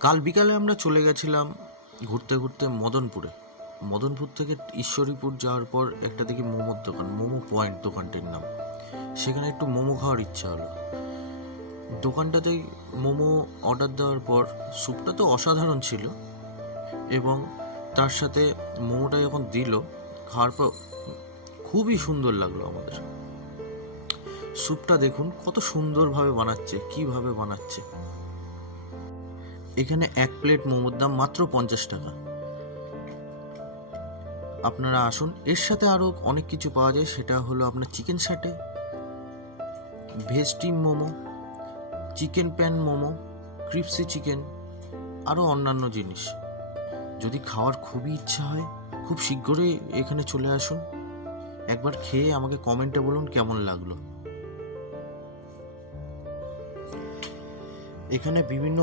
কাল বিকালে আমরা চলে গেছিলাম ঘুরতে ঘুরতে মদনপুরে। মদনপুর থেকে ঈশ্বরীপুর যাওয়ার পর একটা দেখি মোমোর দোকান, মোমো পয়েন্ট দোকানটির নাম। সেখানে একটু মোমো খাওয়ার ইচ্ছা হলো। দোকানটাতেই মোমো অর্ডার দেওয়ার পর স্যুপটা তো অসাধারণ ছিল, এবং তার সাথে মোমোটা যখন দিল, খাওয়ার পর খুবই সুন্দর লাগলো আমাদের। স্যুপটা দেখুন কত সুন্দরভাবে বানাচ্ছে, কিভাবে বানাচ্ছে। এখানে এক প্লেট মোমোর দাম মাত্র 50 টাকা। আপনারা আসুন। এর সাথে আরও অনেক কিছু পাওয়া যায়, সেটা হলো আপনার chicken satay, veg steam momo, chicken pan momo, crispy chicken, আরও অন্যান্য জিনিস। যদি খাওয়ার খুবই ইচ্ছা হয়, খুব শীঘ্রই এখানে চলে আসুন। একবার খেয়ে আমাকে কমেন্টে বলুন কেমন লাগলো। এখানে বিভিন্ন